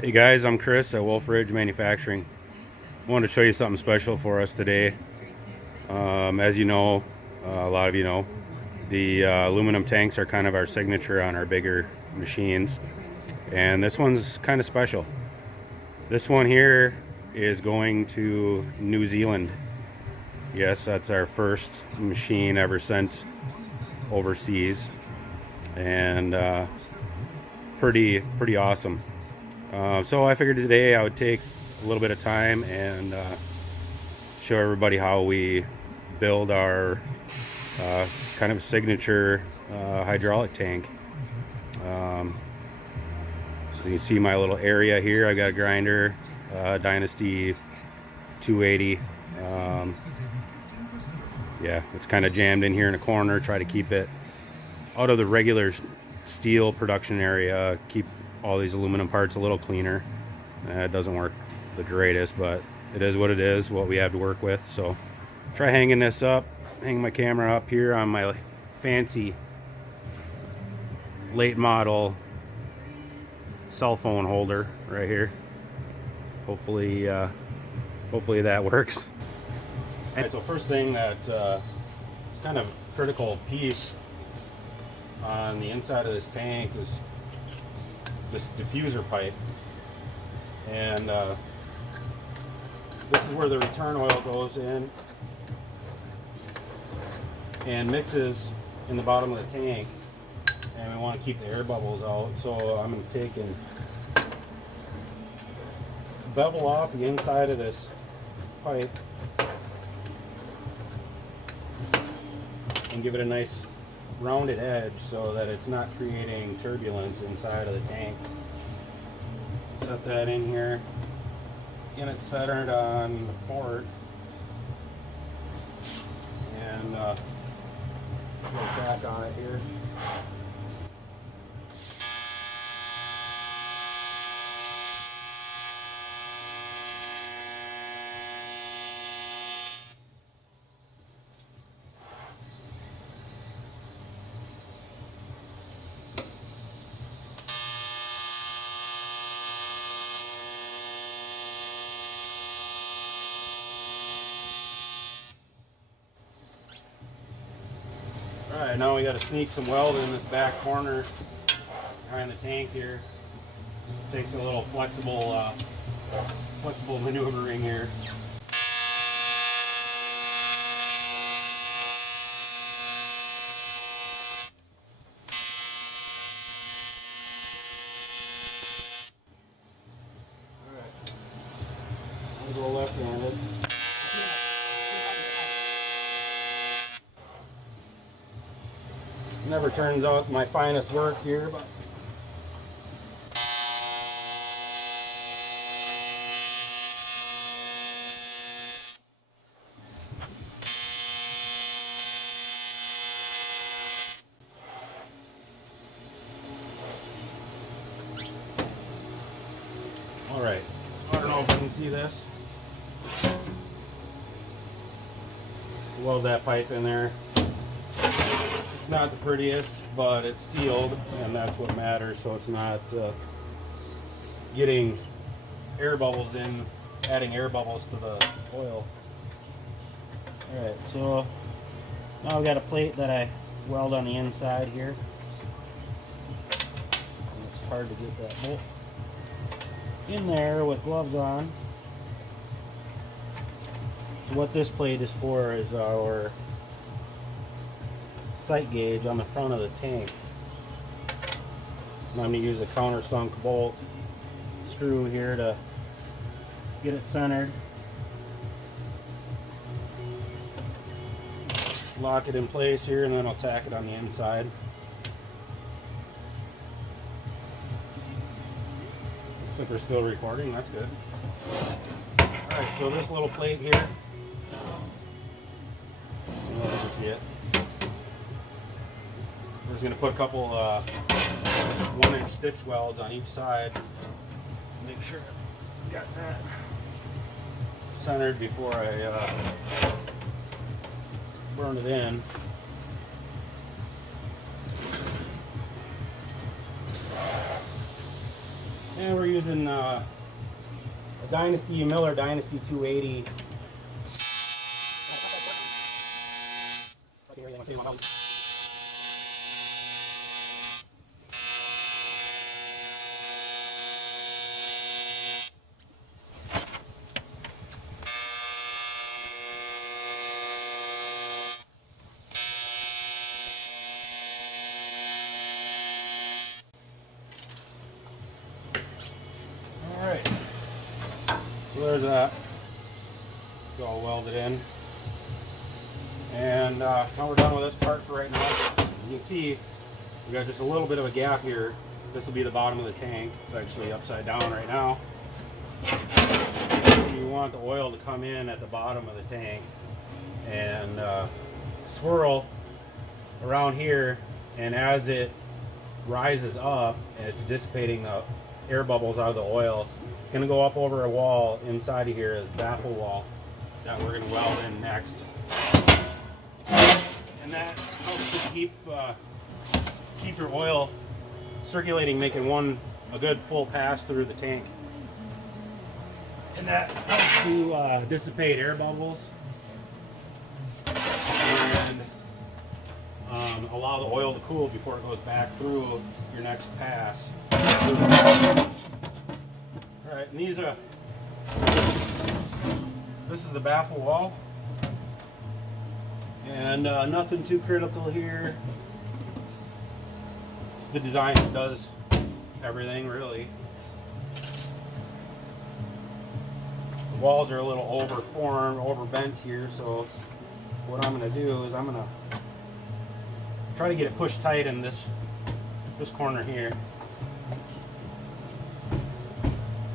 Hey guys, I'm Chris at Wolfe Manufacturing. I wanted to show you something special for us today. As you know, a lot of you know, the aluminum tanks are kind of our signature on our bigger machines, and this one's kind of special. This one here is going to New Zealand. Yes, that's our first machine ever sent overseas, and pretty awesome. So I figured today I would take a little bit of time and show everybody how we build our kind of signature hydraulic tank. Um, you can see my little area here. I got a grinder, Dynasty 280. Um, yeah, it's kind of jammed in here in a corner. Try to keep it out of the regular steel production area. Keep all these aluminum parts a little cleaner. It doesn't work the greatest, but it is what it is, what we have to work with. So try hanging this up, hang my camera up here on my fancy late model cell phone holder right here. Hopefully that works. All right, so first thing that it's kind of critical piece on the inside of this tank is this diffuser pipe, and this is where the return oil goes in and mixes in the bottom of the tank, and we want to keep the air bubbles out. So I'm going to take and bevel off the inside of this pipe and give it a nice rounded edge so that it's not creating turbulence inside of the tank. Set that in here, get it centered on the port, and go back on it here. Alright, now we got to sneak some weld in this back corner behind the tank here. Takes a little flexible maneuvering here. Alright, I'll go left-handed. Never turns out my finest work here, but all right. I don't know if you can see this. Weld that pipe in there. It's not the prettiest, but it's sealed, and that's what matters. So it's not getting air bubbles in, adding air bubbles to the oil. All right, so now I've got a plate that I weld on the inside here. And it's hard to get that bolt in there with gloves on. So what this plate is for is our sight gauge on the front of the tank. And I'm going to use a countersunk bolt screw here to get it centered. Lock it in place here, and then I'll tack it on the inside. Looks like we're still recording, that's good. Alright, so this little plate here, I don't know if you can see it. We're just going to put a couple 1-inch stitch welds on each side. Make sure I got that centered before I burn it in. And we're using a Miller Dynasty 280. Alright, so there's that. It's all welded in. And now we're done with this part for right now. You can see we got just a little bit of a gap here. This will be the bottom of the tank. It's actually upside down right now. So you want the oil to come in at the bottom of the tank and swirl around here, and as it rises up and it's dissipating the air bubbles out of the oil, it's going to go up over a wall inside of here, a baffle wall that we're going to weld in next. And that helps to keep your oil circulating, making a good full pass through the tank. And that helps to dissipate air bubbles and allow the oil to cool before it goes back through your next pass. Alright, and this is the baffle wall. And nothing too critical here. It's the design that does everything, really. The walls are a little overbent here, so what I'm going to do is I'm going to try to get it pushed tight in this corner here.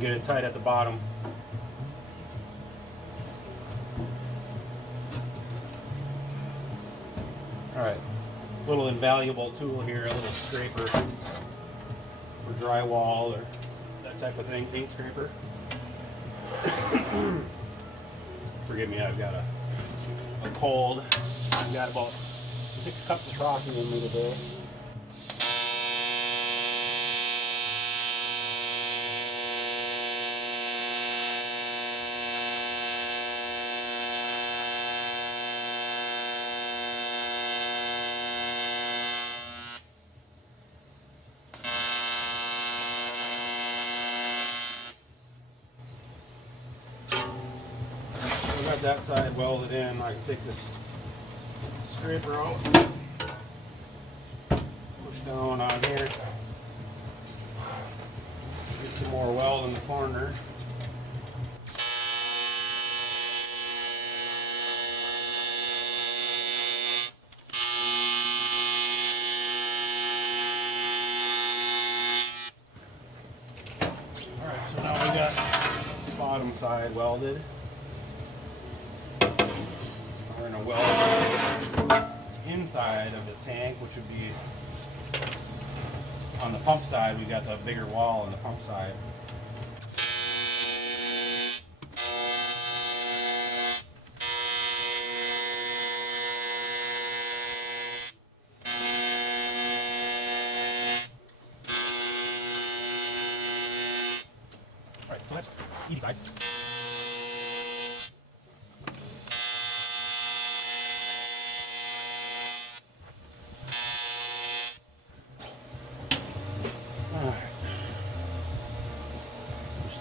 Get it tight at the bottom. Alright, little invaluable tool here, a little scraper for drywall or that type of thing, paint scraper. Forgive me, I've got a cold. I've got about 6 cups of coffee in me today. Got that side welded in. I can take this scraper out, push down on here, get some more weld in the corner. Alright, so now we got the bottom side welded. We're going to weld the inside of the tank, which would be on the pump side. We've got the bigger wall on the pump side. Alright, so that's easy side.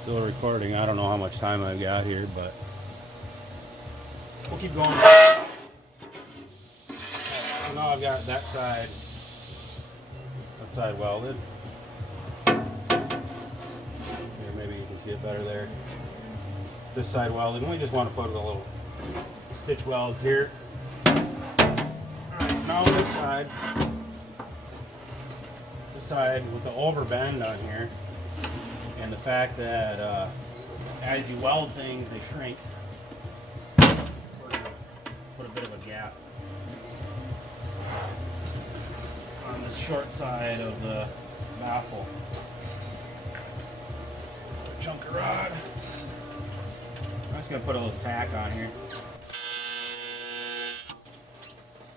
Still recording. I don't know how much time I've got here, but we'll keep going. So now I've got that side welded. Here, maybe you can see it better there. This side welded, and we just want to put a little stitch welds here. Alright, now this side with the overbend on here. And the fact that as you weld things, they shrink. We're going to put a bit of a gap on the short side of the baffle. A chunk of rod. I'm just going to put a little tack on here.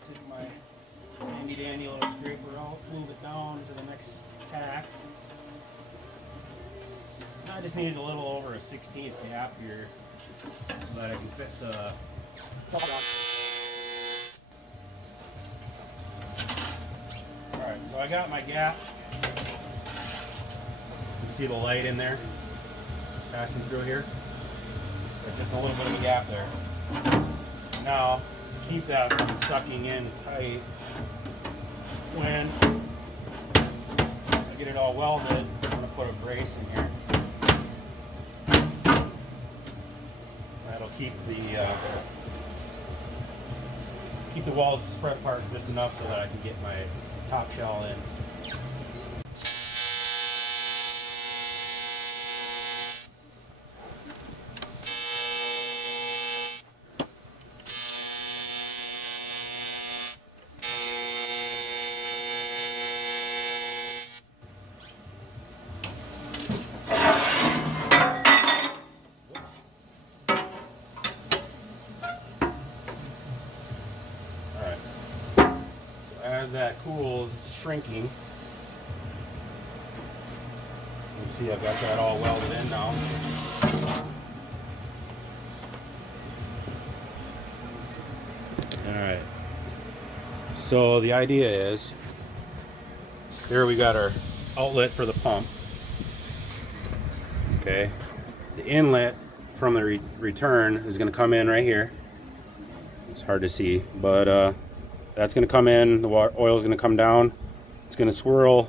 Take my handy dandy little scraper out, move it down to the next tack. just needed a little over a 1/16 gap here so that I can fit the Alright, so I got my gap. You can see the light in there passing through here. There's just a little bit of a gap there. Now, to keep that from sucking in tight, when I get it all welded, I'm going to put a brace in here. That'll keep the walls spread apart just enough so that I can get my top shell in. As that cools, it's shrinking. You can see I've got that all welded in now. Alright. So the idea is, here we got our outlet for the pump. Okay. The inlet from the return is going to come in right here. It's hard to see, but that's going to come in, the oil is going to come down, it's going to swirl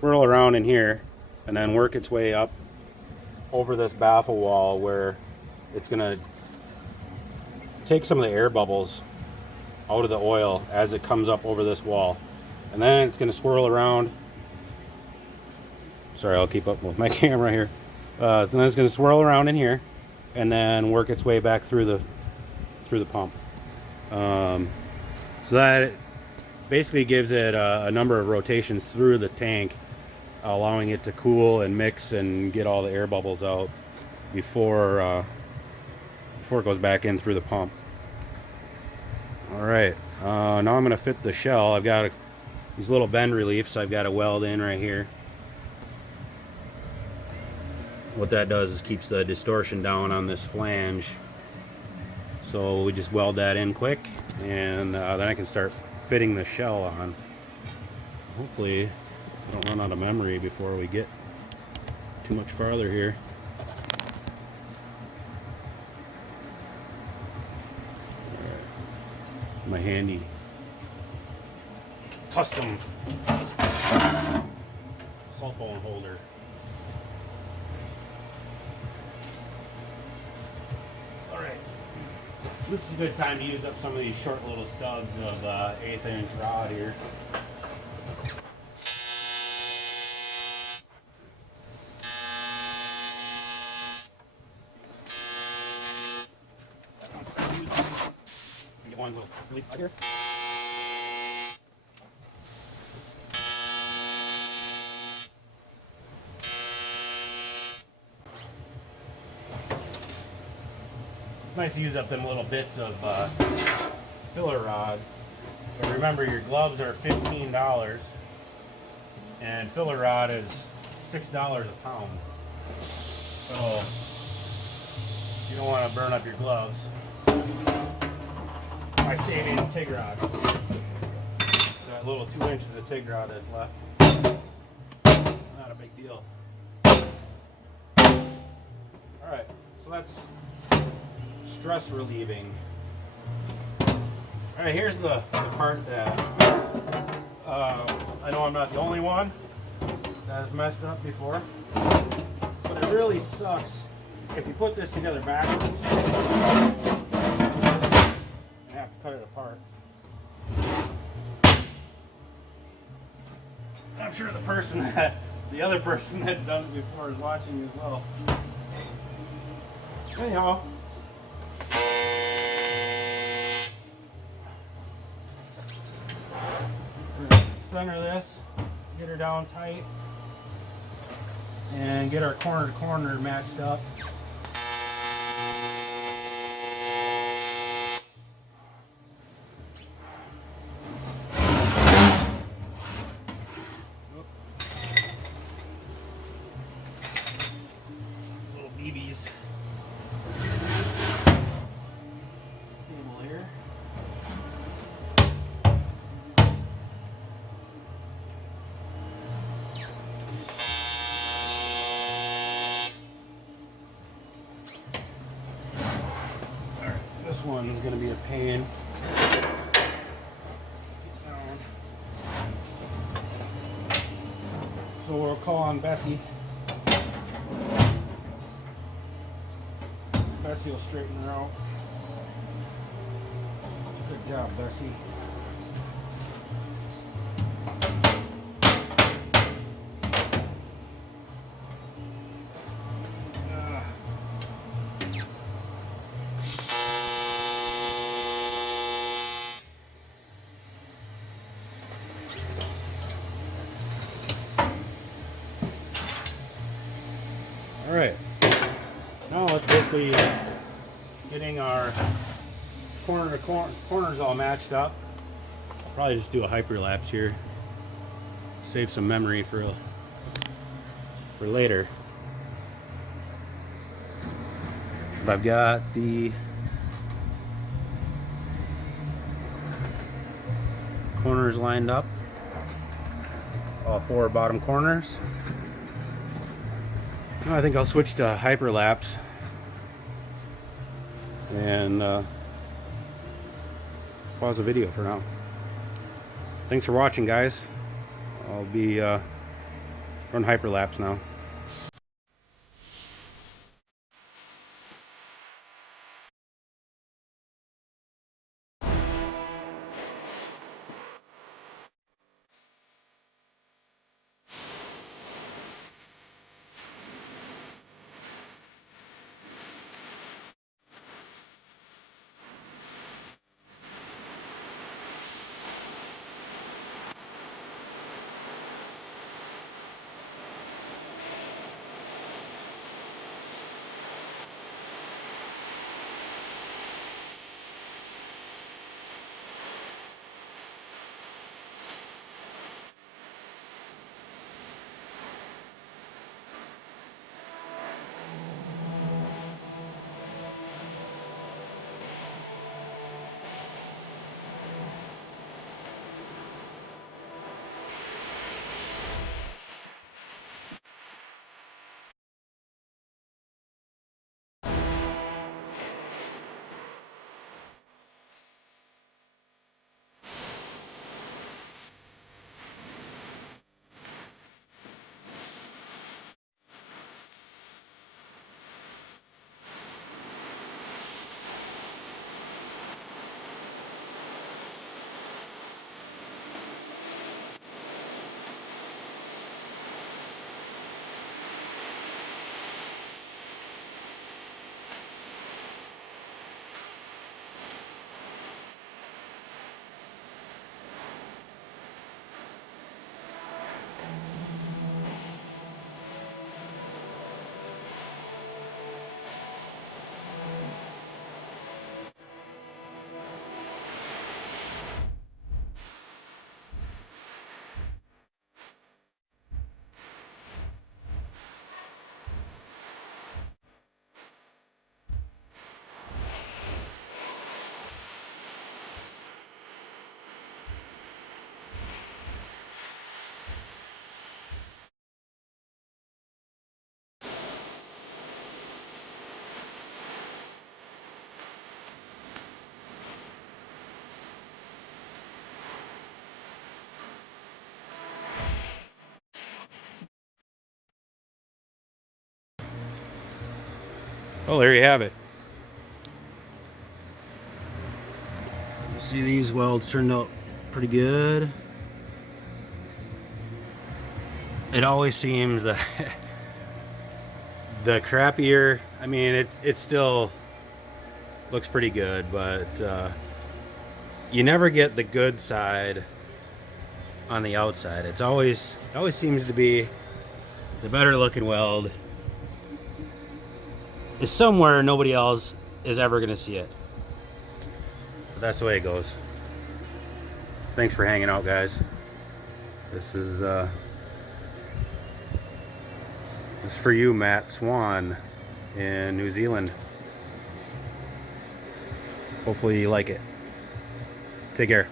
around in here and then work its way up over this baffle wall where it's going to take some of the air bubbles out of the oil as it comes up over this wall. And then it's going to swirl around. Sorry, I'll keep up with my camera here. Then it's going to swirl around in here and then work its way back through the pump. So that basically gives it a number of rotations through the tank, allowing it to cool and mix and get all the air bubbles out before it goes back in through the pump. All right, now I'm going to fit the shell. I've got these little bend reliefs I've got to weld in right here. What that does is keeps the distortion down on this flange. So we just weld that in quick, and then I can start fitting the shell on. Hopefully I don't run out of memory before we get too much farther here. Alright. My handy custom cell phone holder. This is a good time to use up some of these short little stubs of 1/8 inch rod here. Get one little leaf out here. It's nice to use up them little bits of filler rod. But remember, your gloves are $15 and filler rod is $6 a pound. So you don't want to burn up your gloves by saving TIG rod. That little 2 inches of TIG rod that's left. Not a big deal. Alright, so that's stress relieving. Alright, here's the part that I know I'm not the only one that has messed up before, but it really sucks if you put this together backwards and have to cut it apart. I'm sure the other person that's done it before is watching as well. Anyhow, center this, get her down tight, and get our corner to corner matched up. these table here. Alright, this one is going to be a pain. So we'll call on Bessie. Bessie will straighten her out. Good job, Bessie. All right, now let's basically getting our corners all matched up. I'll probably just do a hyperlapse here, save some memory for later. But I've got the corners lined up, all 4 bottom corners. Now I think I'll switch to hyperlapse and pause the video for now. Thanks for watching, guys. I'll be run hyperlapse now. Oh, there you have it. You see these welds turned out pretty good. It always seems that the crappier, I mean, it still looks pretty good, but you never get the good side on the outside. It always seems to be the better looking weld is somewhere nobody else is ever gonna see it. But that's the way it goes. Thanks for hanging out, guys. This is for you, Matt Swan. in New Zealand. Hopefully you like it. Take care.